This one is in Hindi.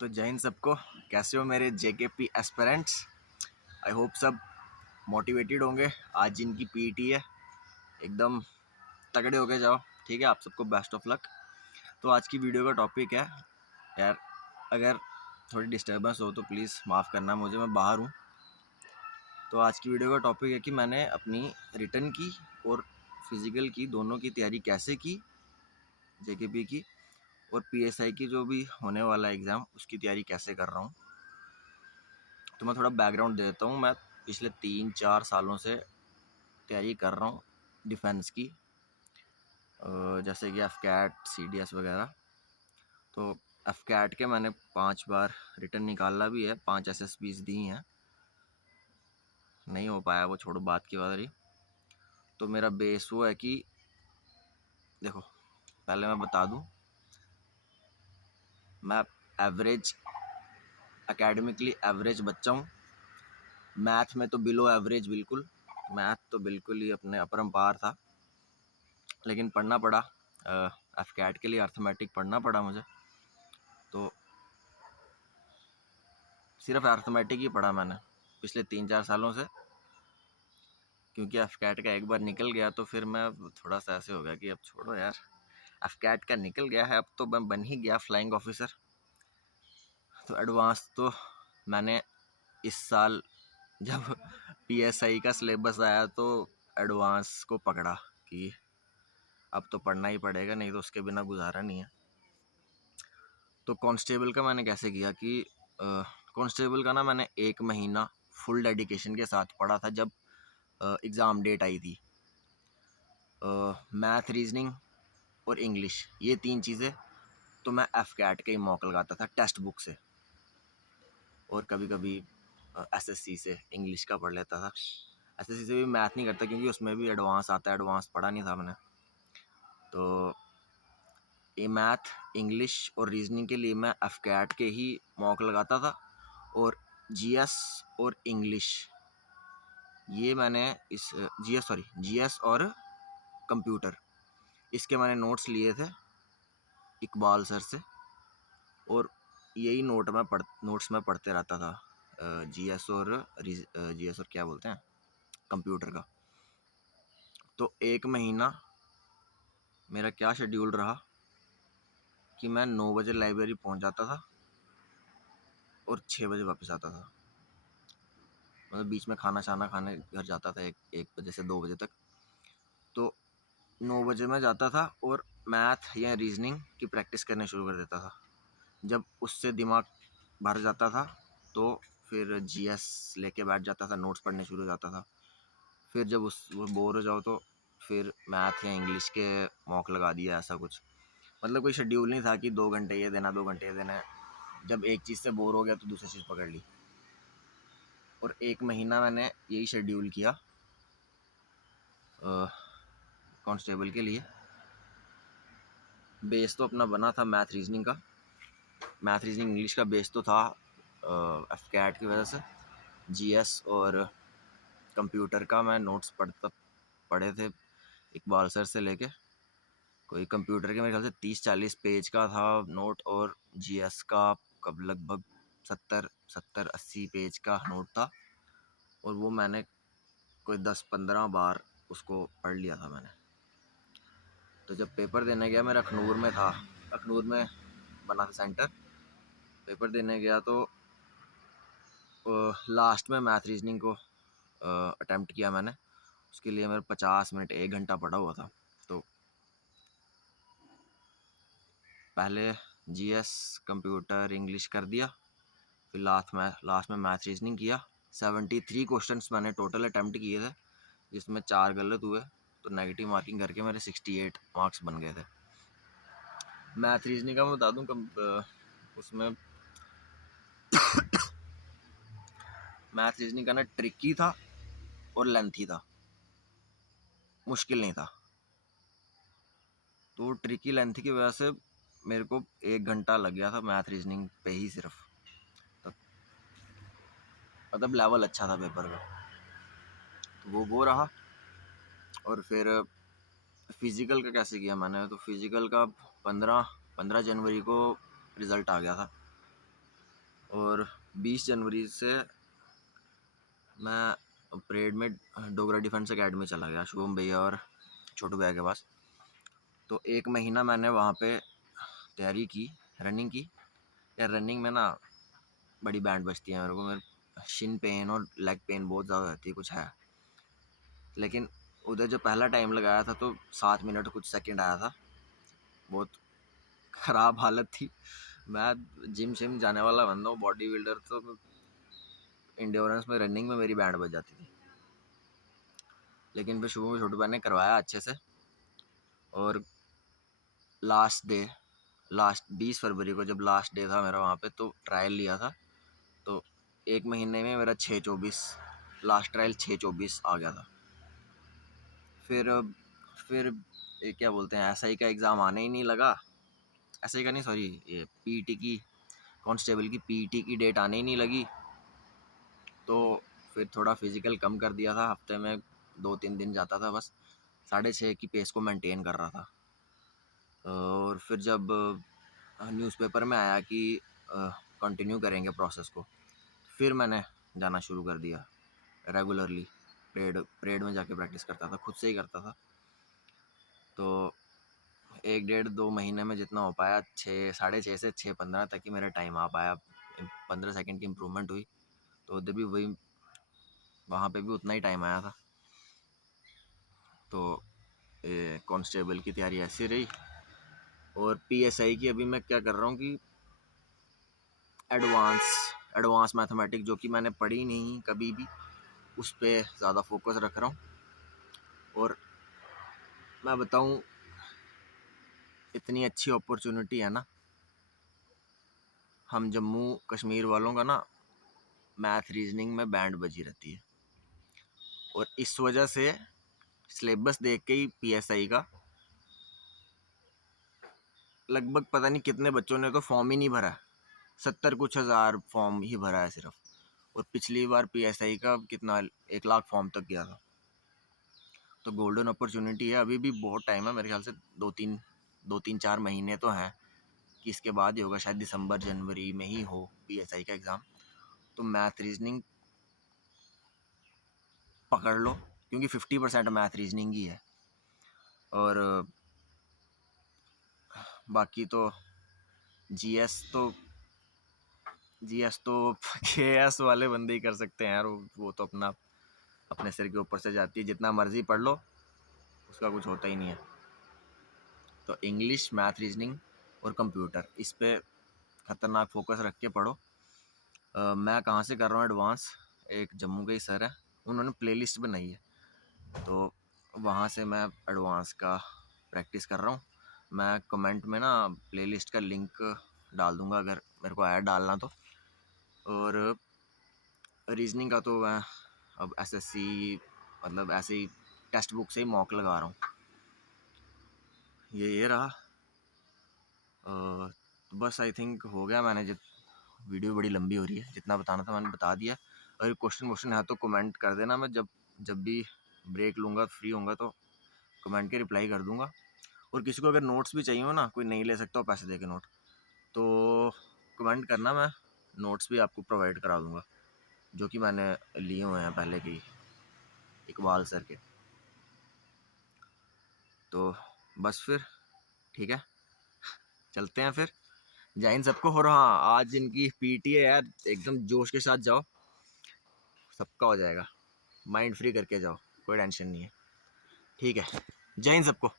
तो जय हिंद सबको। कैसे हो मेरे जेकेपी एस्पिरेंट्स? आई होप सब मोटिवेटेड होंगे। आज जिनकी पीटी है एकदम तगड़े होके जाओ। ठीक है, आप सबको बेस्ट ऑफ लक। तो आज की वीडियो का टॉपिक है, यार अगर थोड़ी डिस्टर्बेंस हो तो प्लीज़ माफ़ करना मुझे, मैं बाहर हूँ। तो आज की वीडियो का टॉपिक है कि मैंने अपनी रिटन की और फिज़िकल की दोनों की तैयारी कैसे की, जेकेपी की और पीएसआई की जो भी होने वाला एग्ज़ाम उसकी तैयारी कैसे कर रहा हूँ। तो मैं थोड़ा बैकग्राउंड दे देता हूँ। मैं पिछले 3-4 सालों से तैयारी कर रहा हूँ डिफेंस की, जैसे कि एफकैट, सीडीएस वगैरह। तो एफकैट के मैंने 5 बार रिटर्न निकाला भी है, 5 एसएसबीज दी हैं, नहीं हो पाया वो, छोड़ो बात की बात रही। तो मेरा बेस वो है कि देखो, पहले मैं बता दूँ, मैं एवरेज, एकेडमिकली एवरेज बच्चा हूँ। मैथ में तो बिलो एवरेज, बिल्कुल मैथ तो बिल्कुल ही अपने अपरंपार था, लेकिन पढ़ना पड़ा। एफकैट के लिए अर्थमेटिक पढ़ना पड़ा मुझे। तो सिर्फ अर्थमेटिक ही पढ़ा मैंने पिछले 3-4 सालों से, क्योंकि एफकैट का एक बार निकल गया तो फिर मैं थोड़ा सा ऐसे हो गया कि अब छोड़ो यार, एफकैट का निकल गया है, अब तो मैं बन ही गया फ्लाइंग ऑफिसर। तो एडवांस तो मैंने इस साल जब पीएसआई का सिलेबस आया तो एडवांस को पकड़ा कि अब तो पढ़ना ही पड़ेगा, नहीं तो उसके बिना गुजारा नहीं है। तो कांस्टेबल का मैंने कैसे किया कि कांस्टेबल का ना मैंने 1 महीना फुल डेडिकेशन के साथ पढ़ा था। जब एग्ज़ाम डेट आई थी, मैथ, रीजनिंग और इंग्लिश, ये 3 चीज़ें तो मैं एफकैट के ही मॉक लगाता था टेक्स्ट बुक से, और कभी कभी एसएससी से इंग्लिश का पढ़ लेता था। एसएससी से भी मैथ नहीं करता क्योंकि उसमें भी एडवांस आता है, एडवांस पढ़ा नहीं था मैंने। तो ये मैथ, इंग्लिश और रीजनिंग के लिए मैं एफकैट के ही मॉक लगाता था। और जीएस और इंग्लिश, ये मैंने इस जीएस और कंप्यूटर, इसके मैंने नोट्स लिए थे इकबाल सर से, और यही नोट्स में पढ़ते रहता था। जीएस और क्या बोलते हैं, कंप्यूटर का। तो 1 महीना मेरा क्या शेड्यूल रहा कि मैं 9 बजे लाइब्रेरी पहुंच जाता था और 6 बजे वापस आता था। मतलब बीच में खाना खाने घर जाता था 1 बजे से 2 बजे तक। तो 9 बजे मैं जाता था और मैथ या रीजनिंग की प्रैक्टिस करने शुरू कर देता था। जब उससे दिमाग भर जाता था तो फिर जीएस लेके बैठ जाता था, नोट्स पढ़ने शुरू हो जाता था। फिर जब वो बोर हो जाओ तो फिर मैथ या इंग्लिश के मॉक लगा दिया, ऐसा कुछ। मतलब कोई शेड्यूल नहीं था कि 2 घंटे ये देना, 2 घंटे ये देना है। जब एक चीज़ से बोर हो गया तो दूसरी चीज़ पकड़ ली। और 1 महीना मैंने यही शेड्यूल किया कांस्टेबल के लिए। बेस तो अपना बना था मैथ रीजनिंग का, मैथ रीजनिंग इंग्लिश का बेस तो था एफकैट की वजह से। जीएस और कंप्यूटर का मैं नोट्स पढ़े थे इकबाल सर से लेके। कोई कंप्यूटर के मेरे ख्याल से 30-40 पेज का था नोट, और जीएस का कब लगभग 70-80 पेज का नोट था। और वो मैंने कोई 10-15 बार उसको पढ़ लिया था मैंने। तो जब पेपर देने गया, मेरा अखनूर में था, अखनूर में बना था सेंटर। पेपर देने गया तो लास्ट में मैथ रीजनिंग को अटेम्प्ट किया मैंने। उसके लिए मेरे 50 मिनट 1 घंटा पड़ा हुआ था। तो पहले जीएस, कंप्यूटर, इंग्लिश कर दिया, फिर लास्ट में मैथ रीजनिंग किया। 73 क्वेश्चंस मैंने टोटल अटेम्प्ट किए थे, जिसमें 4 गलत हुए, तो नेगेटिव मार्किंग करके मेरे 68 मार्क्स बन गए थे। मैथ रीजनिंग का मैं बता दूँ, उसमें मैथ रीजनिंग का ना ट्रिकी था और लेंथी था, मुश्किल नहीं था। तो ट्रिकी लेंथी की वजह से मेरे को 1 घंटा लग गया था मैथ रीजनिंग पे ही सिर्फ। तो मतलब लेवल अच्छा था पेपर का, तो वो रहा। और फिर फिज़िकल का कैसे किया मैंने, तो फिज़िकल का 15 जनवरी को रिज़ल्ट आ गया था। और 20 जनवरी से मैं परेड में डोगरा डिफेंस एकेडमी चला गया शुभम भैया और छोटू भैया के पास। तो 1 महीना मैंने वहाँ पे तैयारी की, रनिंग की। यार रनिंग में ना बड़ी बैंड बजती है मेरे को, मेरे शिन पेन और लेग पेन बहुत ज़्यादा रहती है, कुछ है। लेकिन उधर जो पहला टाइम लगाया था तो 7 मिनट कुछ सेकंड आया था। बहुत ख़राब हालत थी। मैं जिम शिम जाने वाला बंदा हूँ, बॉडी बिल्डर, तो इंड्योरेंस में रनिंग में मेरी बैंड बज जाती थी। लेकिन फिर शुरू में छोटू भाई ने करवाया अच्छे से। और लास्ट 20 फरवरी को जब लास्ट डे था मेरा वहाँ पे, तो ट्रायल लिया था। तो 1 महीने में मेरा 6:24 लास्ट ट्रायल 6:24 आ गया था। फिर ये क्या बोलते हैं, एसआई का एग्ज़ाम आने ही नहीं लगा। एसआई का नहीं, सॉरी, ये पीईटी की, कांस्टेबल की पीईटी की डेट आने ही नहीं लगी। तो फिर थोड़ा फिज़िकल कम कर दिया था, हफ्ते में 2-3 दिन जाता था बस। 6.5 की पेस को मेंटेन कर रहा था। और फिर जब न्यूज़पेपर में आया कि कंटिन्यू करेंगे प्रोसेस को, फिर मैंने जाना शुरू कर दिया रेगुलरली। परेड में जाके प्रैक्टिस करता था, खुद से ही करता था। तो 1-1.5-2 महीने में जितना हो पाया, 6 से 6:15 तक ही मेरा टाइम आ पाया। 15 सेकंड की इम्प्रूवमेंट हुई। तो उधर भी वही, वहाँ पे भी उतना ही टाइम आया था। तो कांस्टेबल की तैयारी ऐसी रही। और पीएसआई की अभी मैं क्या कर रहा हूँ कि एडवांस मैथमेटिक्स, जो कि मैंने पढ़ी नहीं कभी भी, उस पर ज़्यादा फोकस रख रहा हूँ। और मैं बताऊँ, इतनी अच्छी अपॉर्चुनिटी है ना, हम जम्मू कश्मीर वालों का ना मैथ रीजनिंग में बैंड बजी रहती है। और इस वजह से सिलेबस देख के ही पीएसआई का लगभग पता नहीं कितने बच्चों ने तो फॉर्म ही नहीं भरा है। 70 कुछ हज़ार फॉर्म ही भरा है सिर्फ। और पिछली बार पीएसआई का कितना, 1 लाख फॉर्म तक गया था। तो गोल्डन अपॉर्चुनिटी है, अभी भी बहुत टाइम है, मेरे ख्याल से 2-3-4 महीने तो हैं कि इसके बाद ही होगा, शायद दिसंबर जनवरी में ही हो पीएसआई का एग्ज़ाम। तो मैथ रीजनिंग पकड़ लो, क्योंकि 50% मैथ रीजनिंग ही है। और बाकी तो जीएस तो केएस वाले बंदे ही कर सकते हैं यार। वो तो अपने सिर के ऊपर से जाती है, जितना मर्जी पढ़ लो उसका कुछ होता ही नहीं है। तो इंग्लिश, मैथ रीजनिंग और कंप्यूटर, इस पे खतरनाक फोकस रख के पढ़ो। मैं कहाँ से कर रहा हूँ एडवांस, एक जम्मू के ही सर है, उन्होंने प्लेलिस्ट बनाई है, तो वहाँ से मैं एडवांस का प्रैक्टिस कर रहा हूँ। मैं कमेंट में ना प्लेलिस्ट का लिंक डाल दूँगा अगर मेरे को आया डालना तो। और रीजनिंग का तो मैं अब एसएससी, मतलब ऐसे ही टेक्स्ट बुक से ही मॉक लगा रहा हूँ। ये रहा। तो बस आई थिंक हो गया। वीडियो बड़ी लंबी हो रही है, जितना बताना था मैंने बता दिया। अगर क्वेश्चन वोश्चन है तो कमेंट कर देना, मैं जब भी ब्रेक लूँगा, फ्री होऊंगा, तो कमेंट के रिप्लाई कर दूँगा। और किसी को अगर नोट्स भी चाहिए हो ना, कोई नहीं ले सकता हो पैसे दे के नोट, तो कमेंट करना, मैं नोट्स भी आपको प्रोवाइड करा दूँगा, जो कि मैंने लिए हुए हैं पहले के, इकबाल सर के। तो बस फिर ठीक है, चलते हैं फिर। जय हिंद सबको। और हाँ, आज इनकी पीटी है यार, एकदम जोश के साथ जाओ, सबका हो जाएगा। माइंड फ्री करके जाओ, कोई टेंशन नहीं है। ठीक है, जय हिंद सबको।